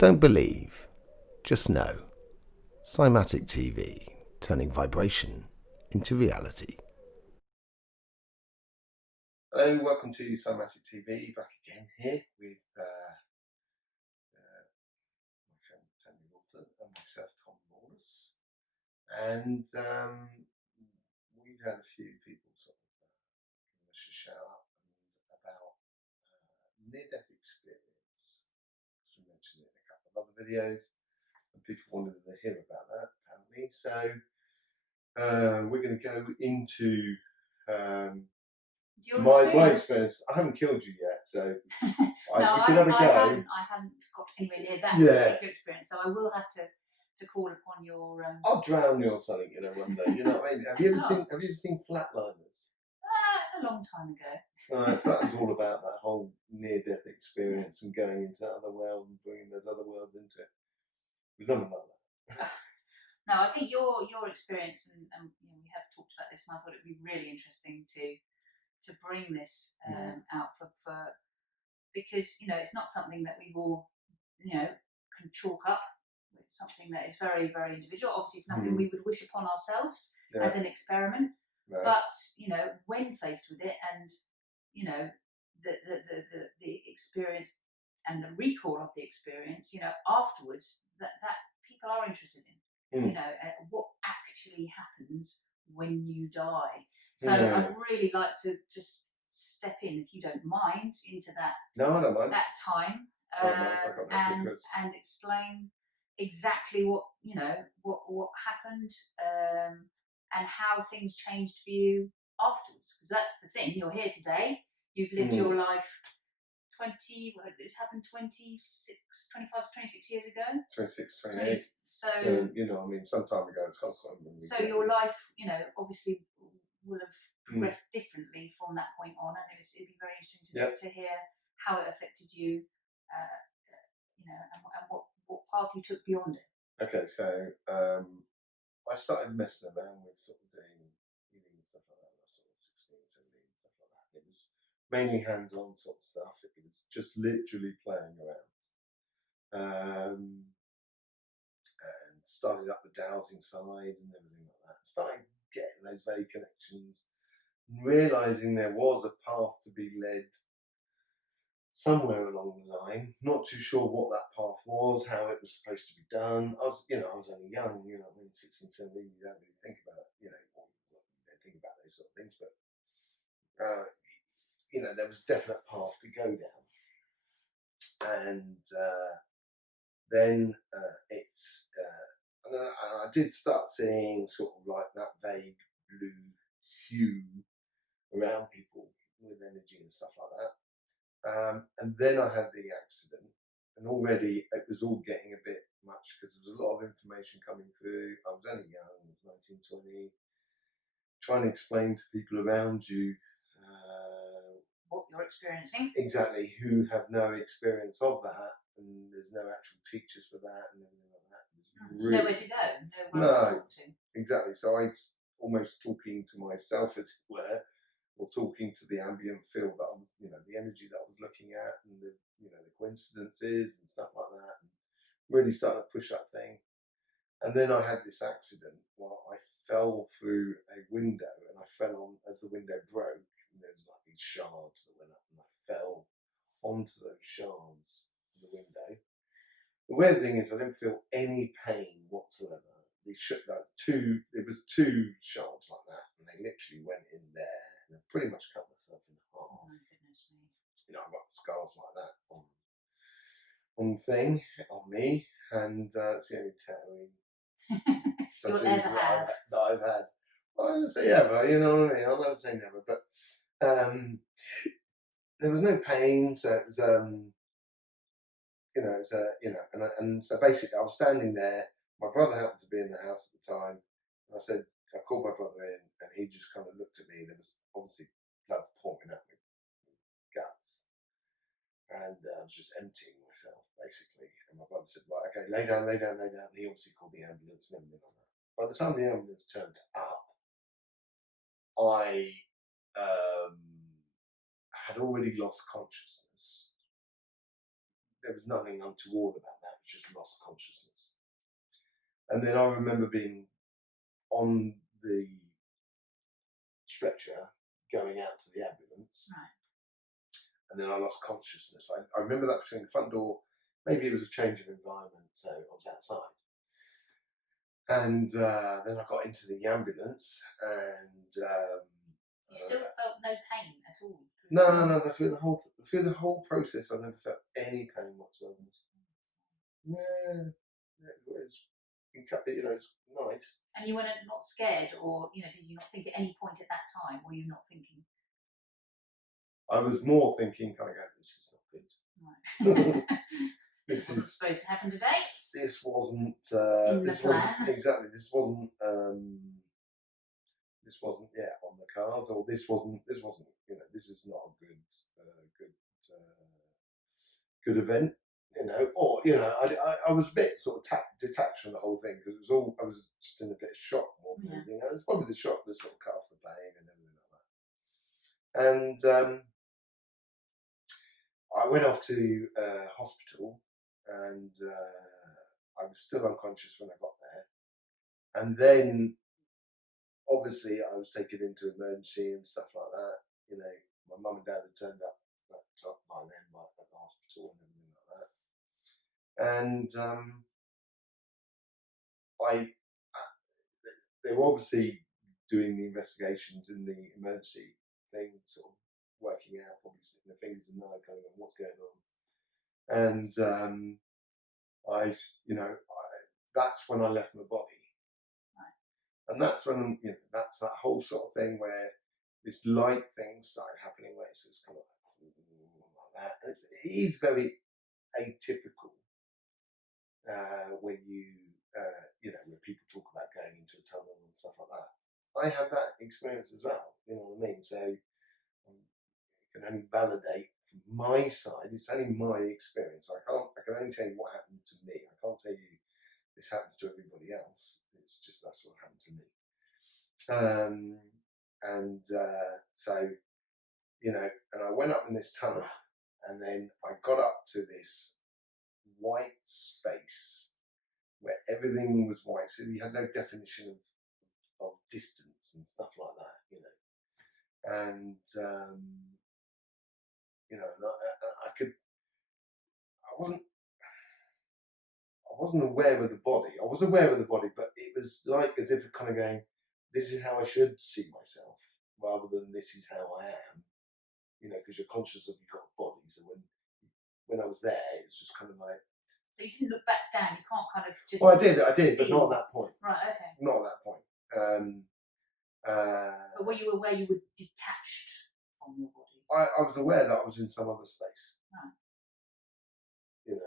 Don't believe, just know. Cymatic TV, turning vibration into reality. Hello, welcome to Cymatic TV, back again here with my friend Tanya and myself, Tom Lawless. And we've had a few people sort of giving us a shout out about near-death experience. We mentioned it in a couple of other videos, and people wanted to hear about that apparently. So we're going to go into my experience. I haven't killed you yet, so I haven't got anywhere near that particular experience, so I will have to call upon your. I'll drown you or something, one day. You know what I mean? Have you ever seen Flatliners? A long time ago. So that was all about that whole near-death experience and going into that other world and bringing those other worlds into it. It was nothing like that. No, I think your experience, and we have talked about this, and I thought it would be really interesting to bring this out for because it's not something that we all can chalk up. It's something that is very, very individual. Obviously, it's nothing we would wish upon ourselves as an experiment. No. But when faced with it, and the experience and the recall of the experience, afterwards, that people are interested in. What actually happens when you die. So I'd really like to just step in, if you don't mind, into that. No, I don't mind. That time, and explain exactly what happened, and how things changed for you afterwards. Because that's the thing. You're here today. You've lived your life. This happened 26 years ago? 26, 28. So some time ago. So your life, obviously will have progressed differently from that point on, and it'd be very interesting to hear how it affected you, and what path you took beyond it. Okay, so I started messing around with sort of doing healing and stuff like that when I was sort of 16, 17, stuff like that. It was mainly hands-on sort of stuff. It was just literally playing around. And started up the dowsing side and everything like that. Started getting those vague connections, and realising there was a path to be led somewhere along the line. Not too sure what that path was, how it was supposed to be done. I was only young, when 16, 17, you don't really think about it, you don't think about those sort of things, but there was a definite path to go down. And then I did start seeing sort of like that vague blue hue around people with energy and stuff like that. And then I had the accident, and already it was all getting a bit much because there was a lot of information coming through. I was only young, 19, 20, trying to explain to people around you what you're experiencing. Exactly, who have no experience of that, and there's no actual teachers for that and everything like that. There's nowhere to go, nowhere to talk to. Exactly, so I was almost talking to myself, as it were, or talking to the ambient field that I was, the energy that I was looking at, and the coincidences and stuff like that, and really started to push that thing. And then I had this accident where I fell through a window, and I fell on as the window broke, and there was like these shards that went up, and I fell onto those shards of the window. The weird thing is I didn't feel any pain whatsoever. It was two shards like that, and they literally went in there, and I pretty much cut myself in half. Oh my goodness me. I've got scars like that on me, and it's the only tattooing tattoos that I've had. Well, I wouldn't say ever, you know what I mean? I'll never say never, but there was no pain, so it was and so basically I was standing there. My brother happened to be in the house at the time, and I called my brother in, and he just kind of looked at me. There was obviously blood pouring out my guts, and I was just emptying myself basically. And my brother said, "Right, okay, lay down." And he obviously called the ambulance and everything like that. By the time the ambulance turned up, I had already lost consciousness. There was nothing untoward about that. It was just lost consciousness. And then I remember being on the stretcher going out to the ambulance, and then I lost consciousness. I remember that between the front door, maybe it was a change of environment, so I was outside. And then I got into the ambulance, and you still felt no pain at all? No. Through the whole process, I never felt any pain whatsoever. Yeah, it's nice. And you were not scared, or did you not think at any point at that time? Were you not thinking? I was more thinking, kind of going, this is not good. Right. This wasn't supposed to happen today. This wasn't. In the plan. Exactly. This wasn't. This wasn't. Yeah, on the cards, or this wasn't. This wasn't. This is not a good event. Or I was a bit sort of detached from the whole thing, because it was all. I was just in a bit of shock more than anything. It was probably the shock that sort of cut off the pain and everything like that. And I went off to hospital, and I was still unconscious when I got there. And then, obviously, I was taken into emergency and stuff like that. My mum and dad had turned up by then at the hospital and everything like that. And they were obviously doing the investigations in the emergency thing, sort of working out, probably sticking their fingers in there, going on what's going on. And that's when I left my body. Right. And that's when that's that whole sort of thing where this light thing started happening, where it's just kind of like that. And it is very atypical when when people talk about going into a tunnel and stuff like that. I had that experience as well. You know what I mean? So I can only validate from my side. It's only my experience. I can only tell you what happened to me. I can't tell you this happens to everybody else. It's just that's what happened to me. And I went up in this tunnel, and then I got up to this white space where everything was white, so you had no definition of distance and stuff like that, and I wasn't aware of the body. I was aware of the body, but it was like as if kind of going, this is how I should see myself, rather than this is how I am. Because you're conscious of you've got a body. So when I was there, it's just kind of like. So you didn't look back down. You can't kind of just. Well, I did, but not at that point. Right. Okay. Not at that point. But were you aware you were detached from your body? I was aware that I was in some other space. Right.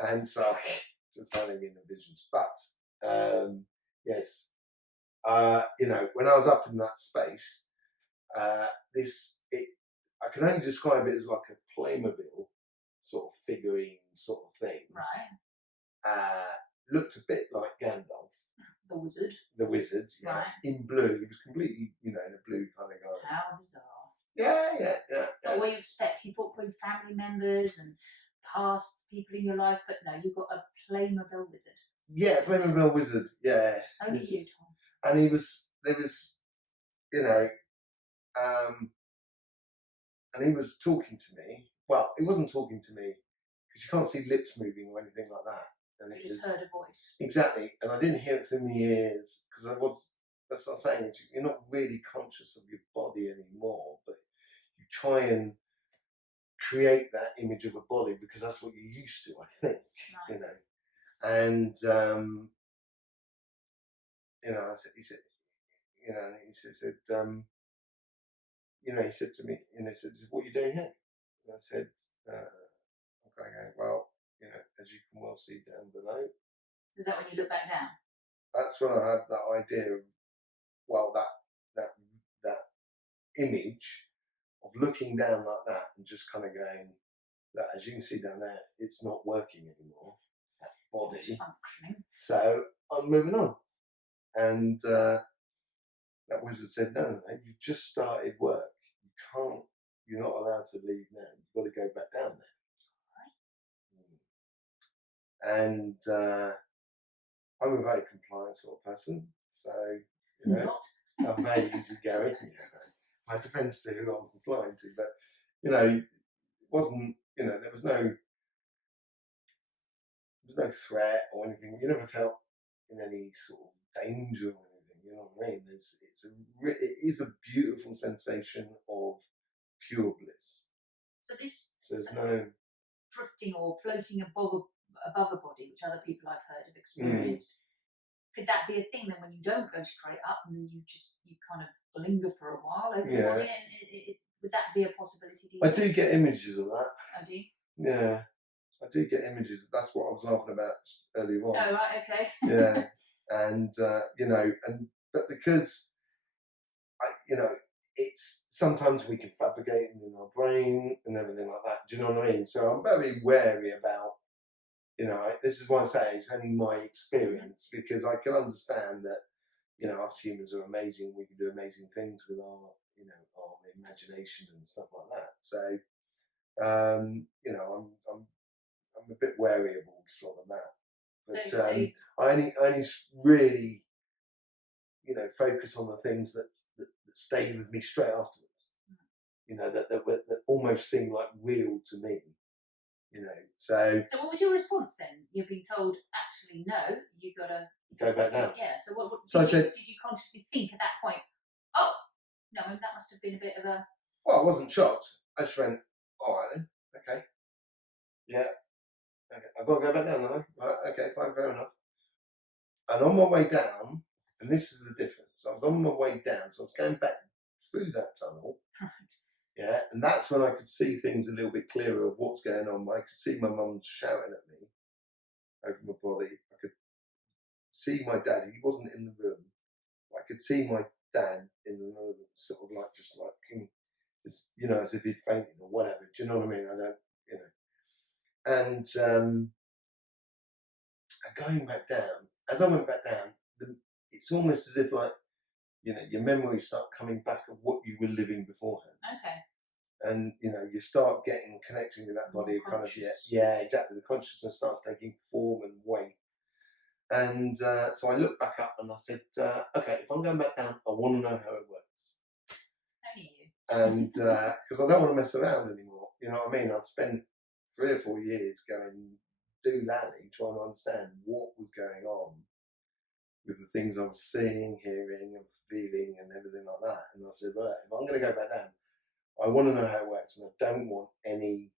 And so just having in the visions, but yes, when I was up in that space, I can only describe it as like a Playmobil sort of figurine sort of thing. Right. Looked a bit like Gandalf. The wizard. The wizard, yeah. Right. In blue. He was completely, in a blue kind of guy. How bizarre. Yeah. But what you expect, you thought probably family members and past people in your life, but no, you got a Playmobil wizard. Yeah, Playmobil wizard, yeah. Only you, Tom. And there was, and he was talking to me. Well, he wasn't talking to me because you can't see lips moving or anything like that. And you just heard a voice. Exactly, and I didn't hear it through my ears because that's what I'm saying. You're not really conscious of your body anymore, but you try and create that image of a body because that's what you're used to, I think. Right. And he said, he said to me, he said, "What are you doing here?" And I said, "Okay, well, as you can well see down below." Is that when you look back down? That's when I had that idea of, well, that image of looking down like that and just kind of going, that as you can see down there, it's not working anymore. That body. It's functioning. So I'm moving on. And that wizard said, no, you've just started work. You're not allowed to leave now. You've got to go back down there. and I'm a very compliant sort of person, so you know, Not. I'm very easygoing. Yeah, it depends to who I'm complying to, but you know, it wasn't, you know, there was no threat or anything. You never felt in any sort of danger or anything. You know what I mean? It is a beautiful sensation of pure bliss. So this So there's sort of drifting or floating above a body, which other people I've heard have experienced. Could that be a thing then when you don't go straight up and then you kind of linger for a while over the body? And would that be a possibility? I do get images of that. Oh, do you? Yeah, I do get images. That's what I was laughing about earlier on. Oh, right, okay. Yeah, and you know, but because you know, it's sometimes we can fabricate them in our brain and everything like that. Do you know what I mean? So I'm very wary about, you know, this is why I say it's only my experience, because I can understand that, you know, us humans are amazing. We can do amazing things with our, you know, our imagination and stuff like that. So, you know, I'm a bit wary of all sort of that. But I only really, you know, focus on the things that stay with me straight afterwards. You know, that almost seem like real to me. You know, so what was your response then? You've been told, actually, no, you got to go back down. Yeah. So what so did you consciously think at that point? Oh, no, that must have been a bit of a. Well, I wasn't shocked. I just went, all right then, okay, yeah, okay. I've got to go back down, then. Right, okay, fine, fair enough. And on my way down, and this is the difference. I was on my way down, so I was going back through that tunnel. Right. Yeah, and that's when I could see things a little bit clearer of what's going on. I could see my mum shouting at me over my body. I could see my dad. He wasn't in the room. I could see my dad in another room, sort of like just like, you know, as if he'd fainted or whatever. Do you know what I mean? I don't, you know. And going back down, as I went back down, it's almost as if like, you know, your memories start coming back of what you were living beforehand. Okay. And you know, you start connecting with that body, kind of, yeah, exactly. The consciousness starts taking form and weight. And so I looked back up and I said, okay, if I'm going back down, I want to know how it works. Only you. And because I don't want to mess around anymore. You know what I mean? I'd spent 3 or 4 years going doolally trying to understand what was going on with the things I was seeing, hearing, and feeling, and everything like that. And I said, well, if I'm going to go back down, I want to know how it works, and I don't want any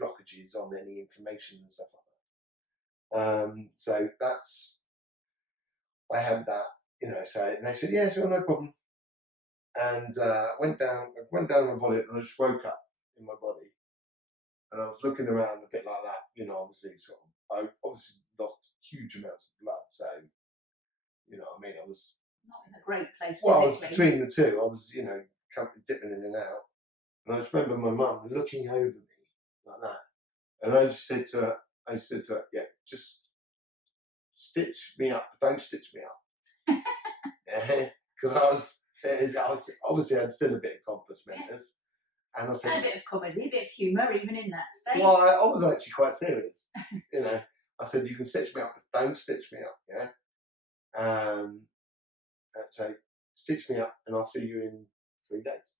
blockages on any information and stuff like that. So that's, I had that, you know. So and they said, yeah, sure, no problem. And went down my body, and I just woke up in my body, and I was looking around a bit like that, you know. Obviously, I obviously lost huge amounts of blood, so you know, I mean, I was not in a great place. Well, physically. I was between the two. I was, you know, dipping in and out, and I just remember my mum looking over me like that, and I just said to her, yeah, just stitch me up, don't stitch me up, because I was obviously I had still a bit of complex mentis. And I said, and a bit of comedy, a bit of humour, even in that state. Well, I was actually quite serious. You know, I said, you can stitch me up, but don't stitch me up, yeah? So stitch me up, and I'll see you in 3 days.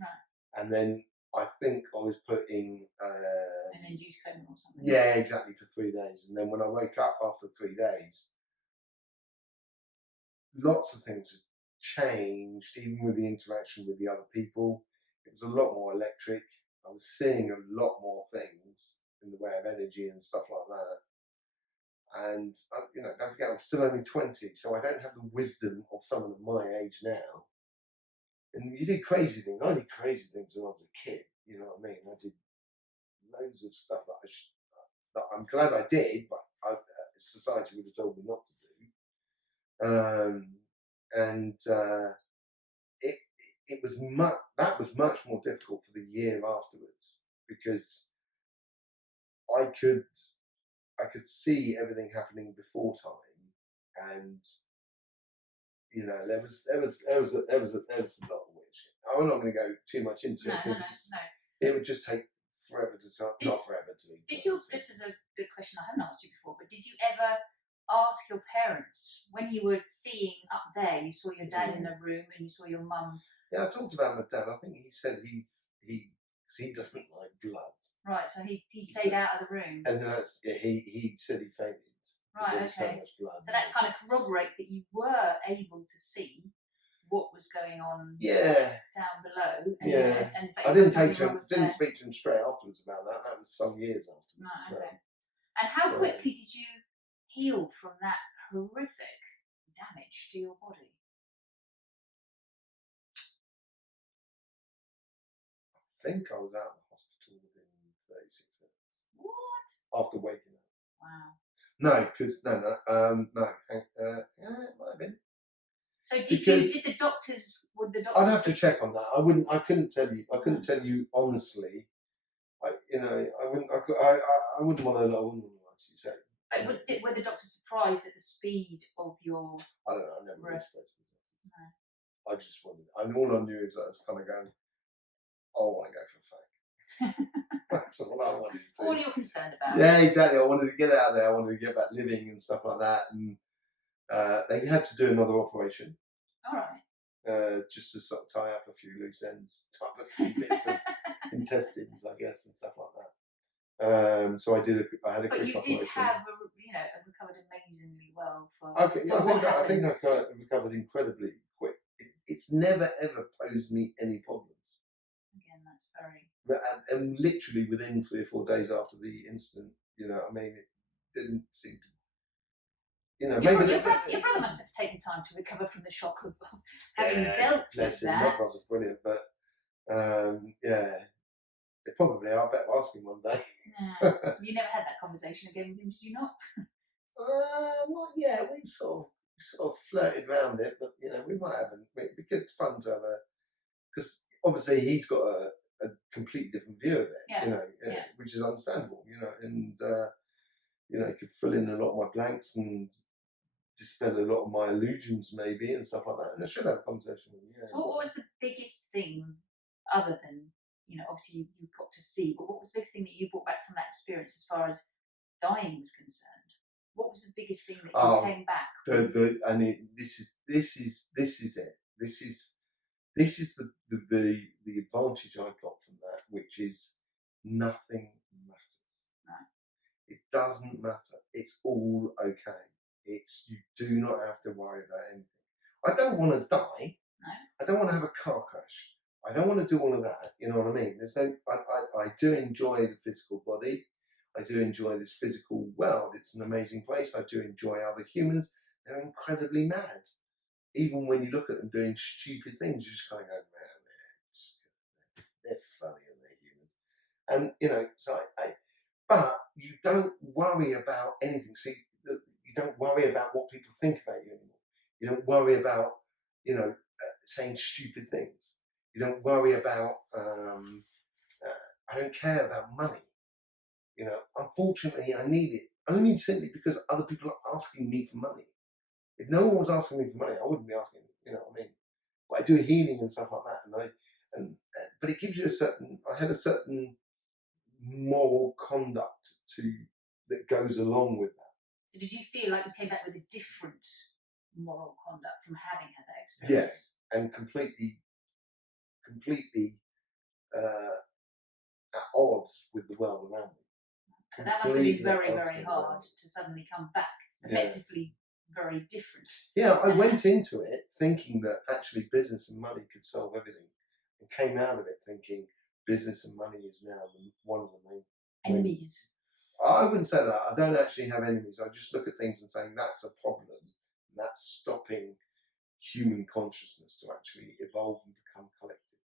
Right. And then I think I was put in an induced coma or something. Yeah, exactly, for 3 days. And then when I woke up after 3 days, lots of things had changed, even with the interaction with the other people. It was a lot more electric. I was seeing a lot more things in the way of energy and stuff like that. And, you know, don't forget, I'm still only 20, so I don't have the wisdom of someone of my age now. And you do crazy things. I did crazy things when I was a kid, you know what I mean? I did loads of stuff that I'm glad I did, but society would have told me not to do. It was that was much more difficult for the year afterwards, because I could see everything happening before time, and you know, there was a lot of weird shit. I'm not going to go too much into it, because it would just take forever to not forever to eternity. Did you? This is a good question I haven't asked you before, but did you ever ask your parents when you were seeing up there? You saw your dad in a room and you saw your mum. Yeah, I talked about my dad. I think he said he doesn't like blood. Right, so he stayed out of the room. And that's he said he fainted. Right, okay. So much blood. So that kind of corroborates that you were able to see what was going on down below. And, and I didn't speak to him straight afterwards about that. That was some years afterwards. Right, okay. And how quickly did you heal from that horrific damage to your body? I think I was out of the hospital within 36 minutes. What? After waking up. Wow. No, because yeah, it might have been. So did the doctors? Would the doctors? I'd have to check on that. I couldn't tell you. I couldn't tell you honestly. I wouldn't want to actually say. But were the doctors surprised at the speed of your? I don't know. I never really spoke to the doctors. No. I just wanted. And all I knew is that I was kind of going, I want to go for a fag. That's all I wanted to do. All you're concerned about. Yeah, exactly. I wanted to get out there. I wanted to get back living and stuff like that. And they had to do another operation. All right. Just to sort of tie up a few loose ends, tie up a few bits of intestines, I guess, and stuff like that. So I had a quick operation. But you did have, recovered amazingly well for. Okay, I think I recovered incredibly quick. It's never ever posed me any problems. Again, that's very. And literally within 3 or 4 days after the incident, it didn't seem to. Your brother must have taken time to recover from the shock of having dealt with that. My brother's brilliant, but they probably are. I bet I'll ask him one day. Yeah. You never had that conversation again with him, did you not? Not yet. We've sort of flirted around it, but we might have. It'd be good fun to have because obviously he's got a completely different view of it. Which is understandable. And he could fill in a lot of my blanks and dispel a lot of my illusions, maybe, and stuff like that. And I should have a conversation with him. Yeah. So what was the biggest thing, other than obviously you got to see, but what was the biggest thing that you brought back from that experience as far as dying was concerned? What was the biggest thing that you came back? This is it. This is the advantage I got from that, which is nothing matters. Right. It doesn't matter. It's all okay. You do not have to worry about anything. I don't want to die. No. I don't want to have a car crash. I don't want to do all of that. You know what I mean? I do enjoy the physical body. I do enjoy this physical world. It's an amazing place. I do enjoy other humans. They're incredibly mad. Even when you look at them doing stupid things, you just kind of go, man, they're funny and they're humans. And but you don't worry about anything. See, you don't worry about what people think about you anymore. You don't worry about, saying stupid things. You don't worry about, I don't care about money. Unfortunately, I need it only simply because other people are asking me for money. If no one was asking me for money, I wouldn't be asking. You know what I mean? But I do healing and stuff like that, but it gives you I had a certain moral conduct that goes along with that. So did you feel like you came back with a different moral conduct from having had that experience? Yes, and completely at odds with the world around me. So that must have been very, very hard to suddenly come back effectively very different. Yeah, I went into it thinking that actually business and money could solve everything, and came out of it thinking business and money is now one of the main enemies. I wouldn't say that. I don't actually have enemies. I just look at things and saying that's a problem. And that's stopping human consciousness to actually evolve and become collective.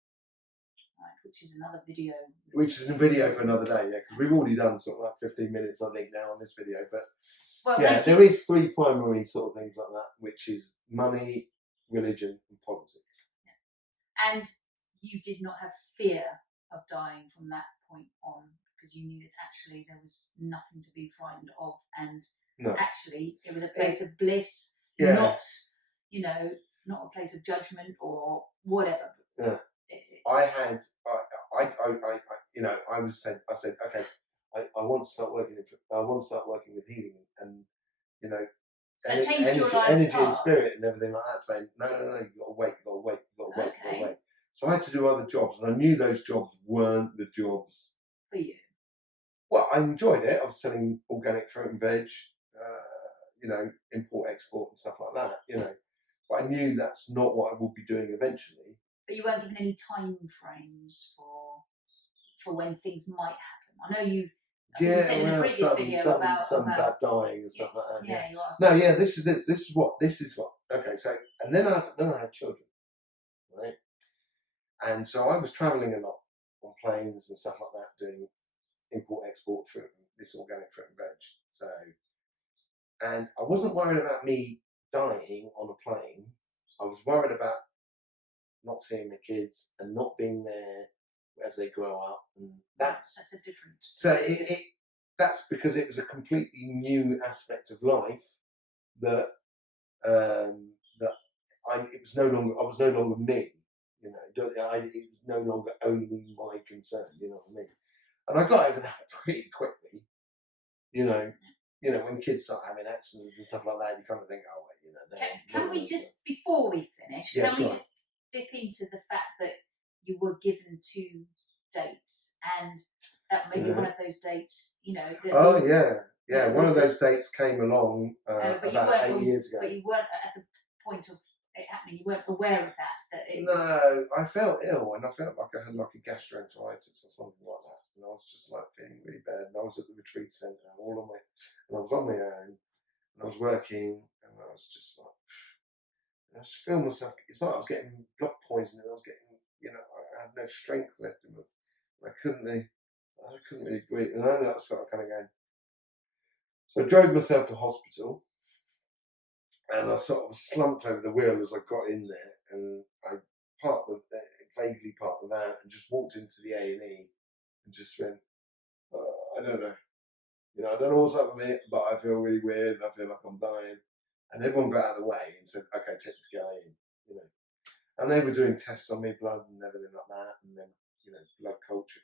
Right, which is another video. Which is a video for another day, because we've already done sort of like 15 minutes, I think, now on this video. But there is 3 primary sort of things like that, which is money, religion, and politics. Yeah. And you did not have fear of dying from that point on, because you knew that actually there was nothing to be frightened of, and actually it was a place of bliss, not a place of judgment or whatever. Yeah. I had, you know, I said, okay, I want to start working. I want to start working with healing, and you know, So it changed your life energy and path. spirit and everything like that. Saying, no, you've got to wait, you've got to wait, you've got to wait, you've got to wait. So I had to do other jobs, and I knew those jobs weren't the jobs for you. Well, I enjoyed it. I was selling organic fruit and veg, you know, import, export, and stuff like that. You know, but I knew that's not what I would be doing eventually. But you weren't given any time frames for when things might happen. I know you. You said in the previous video about dying and stuff like that. Yeah, you asked. No, yeah, this is it. This is what. Okay, so and then I have children, right? And so I was traveling a lot on planes and stuff like that, doing import, export fruit, this organic fruit and veg. So, and I wasn't worried about me dying on a plane. I was worried about not seeing my kids and not being there as they grow up, and that's a different. So that's because it was a completely new aspect of life that it was no longer. I was no longer me. You know, it was no longer only my concern. You know what I mean? And I got over that pretty quickly. You know, when kids start having accidents and stuff like that, you kind of think, oh, wait, you know. Can we just, before we finish, can we just dip into the fact that you were given 2 dates, and that maybe one of those dates, you know. One of those dates came along about 8 years ago. But you weren't at the point of it happening. You weren't aware of that. No, I felt ill, and I felt like I had like a gastroenteritis or something like that, and I was just like feeling really bad. And I was at the retreat centre, and I was on my own, and I was working, and I was just like, I just feel myself. It's like I was getting blood poisoning. I was getting, I had no strength left in me. I couldn't really breathe, and I ended up sort of kind of going. So I drove myself to hospital, and I sort of slumped over the wheel as I got in there, and I vaguely parked the van and just walked into the A&E and just went, I don't know. I don't know what's up with me, but I feel really weird. I feel like I'm dying. And everyone got out of the way and said, okay, take this guy in, And they were doing tests on me, blood and everything like that, and then, blood culture,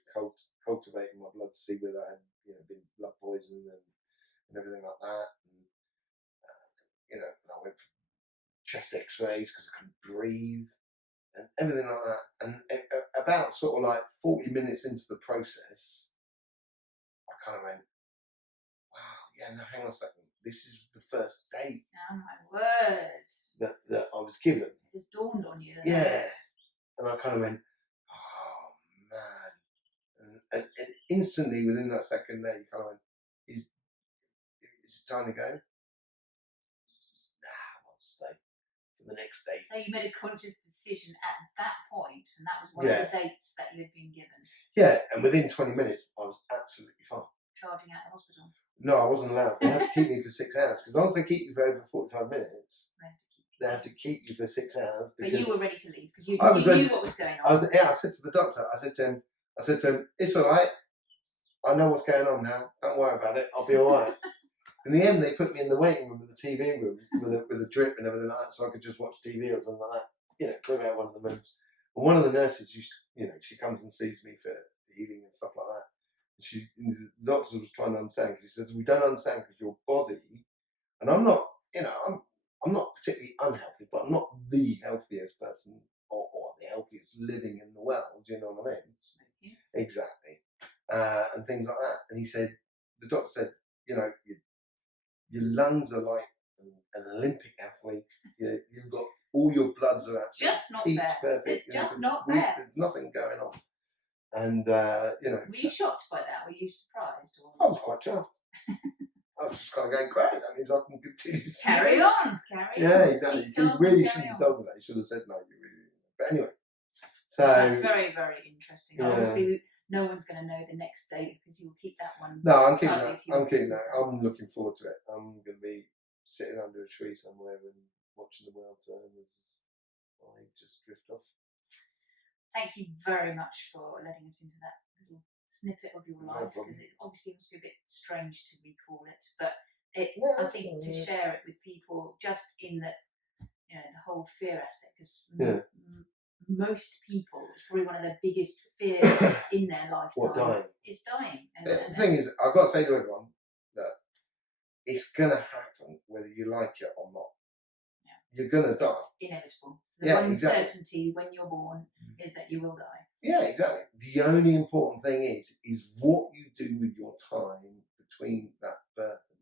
cultivating my blood to see whether I had, been blood poisoned and everything like that. And, and I went for chest x-rays because I couldn't breathe and everything like that. And about sort of like 40 minutes into the process, I kind of went, wow, yeah, no, hang on a second. This is the first date. Oh my word. That I was given. It just dawned on you. Yeah. And I kind of went, oh man. And instantly within that second day, you kind of went, is it time to go? Nah, I'll stay for the next date. So you made a conscious decision at that point, and that was one of the dates that you had been given. Yeah, and within 20 minutes, I was absolutely fine. Charging out the hospital? No, I wasn't allowed. They had to keep me for 6 hours, because once they keep you for over 45 minutes, they have to keep you for 6 hours. But you were ready to leave, because you knew what was going on. I said to the doctor, I said to him, it's all right. I know what's going on now. Don't worry about it. I'll be all right. In the end, they put me in the waiting room with the TV room with a drip and everything like that, so I could just watch TV or something like that. Clear out one of the rooms. And one of the nurses, she comes and sees me for healing and stuff like that. The doctor was trying to understand, because he says, we don't understand because your body, and I'm not, I'm not particularly unhealthy, but I'm not the healthiest person or the healthiest living in the world. Do you know what I mean? Exactly. And things like that. And he said, the doctor said, your lungs are like an Olympic athlete. You've got all your bloods are absolutely just not there. Perfect. It's just not there. There's nothing going on. And were you shocked by that? Were you surprised? I was quite chuffed. I was just kind of going, great. That means I can continue. Carry on. Yeah, exactly. You really shouldn't have told me that. You should have said no. But anyway, so that's very, very interesting. Yeah. Obviously, no one's going to know the next date, because you'll keep that one. No, I'm keeping that. I'm looking forward to it. I'm going to be sitting under a tree somewhere and watching the world turn as I just drift off. Thank you very much for letting us into that little snippet of your life, because it obviously must be a bit strange to recall it, but I think to share it with people, just in that, the whole fear aspect, because most people, it's probably one of their biggest fears in their lifetime. Or dying. It's dying. The thing is, I've got to say to everyone that it's going to happen whether you like it or not. Yeah. You're going to die. It's inevitable. The one certainty when you're born is that you will die. Yeah, exactly. The only important thing is what you do with your time between that birth and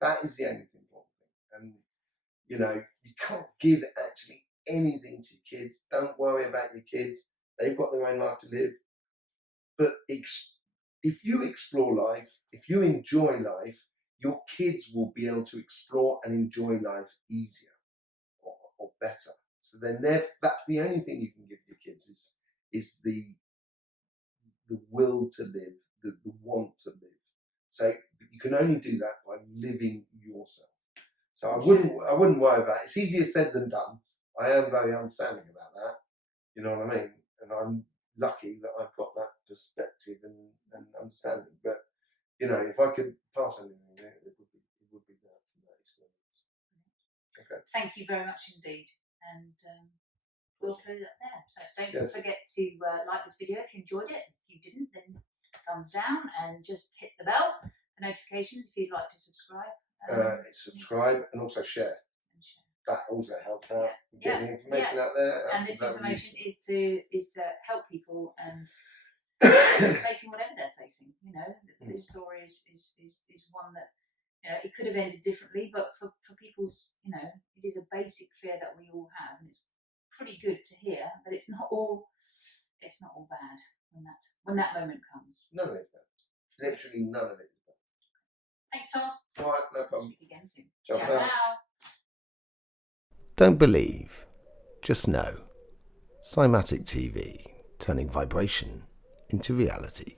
death. That is the only important thing. And, you know, you can't give actually anything to your kids. Don't worry about your kids. They've got their own life to live. But if you explore life, if you enjoy life, your kids will be able to explore and enjoy life easier or better. So then that's the only thing you can give your kids is the will to live, the want to live. So you can only do that by living yourself. So I wouldn't worry about it. It's easier said than done. I am very understanding about that. You know what I mean? And I'm lucky that I've got that perspective and understanding. But you know, if I could pass anything, it would be that from that experience. Okay. Thank you very much indeed, and we'll close it there. So don't forget to like this video if you enjoyed it. If you didn't, then thumbs down, and just hit the bell for notifications if you'd like to subscribe. Subscribe and also share. That also helps out getting the information out there. And this information is to help people and facing whatever they're facing. You know, this story is one that, you know, it could have ended differently, but for people's, you know, it is a basic fear that we all have, and it's pretty good to hear. But it's not all bad when that moment comes. None of it's bad. Literally none of it is bad. Thanks, Tom. All right, no problem. Speak again soon. Ciao. Ciao. Don't believe, just know. Cymatic TV, turning vibration into reality.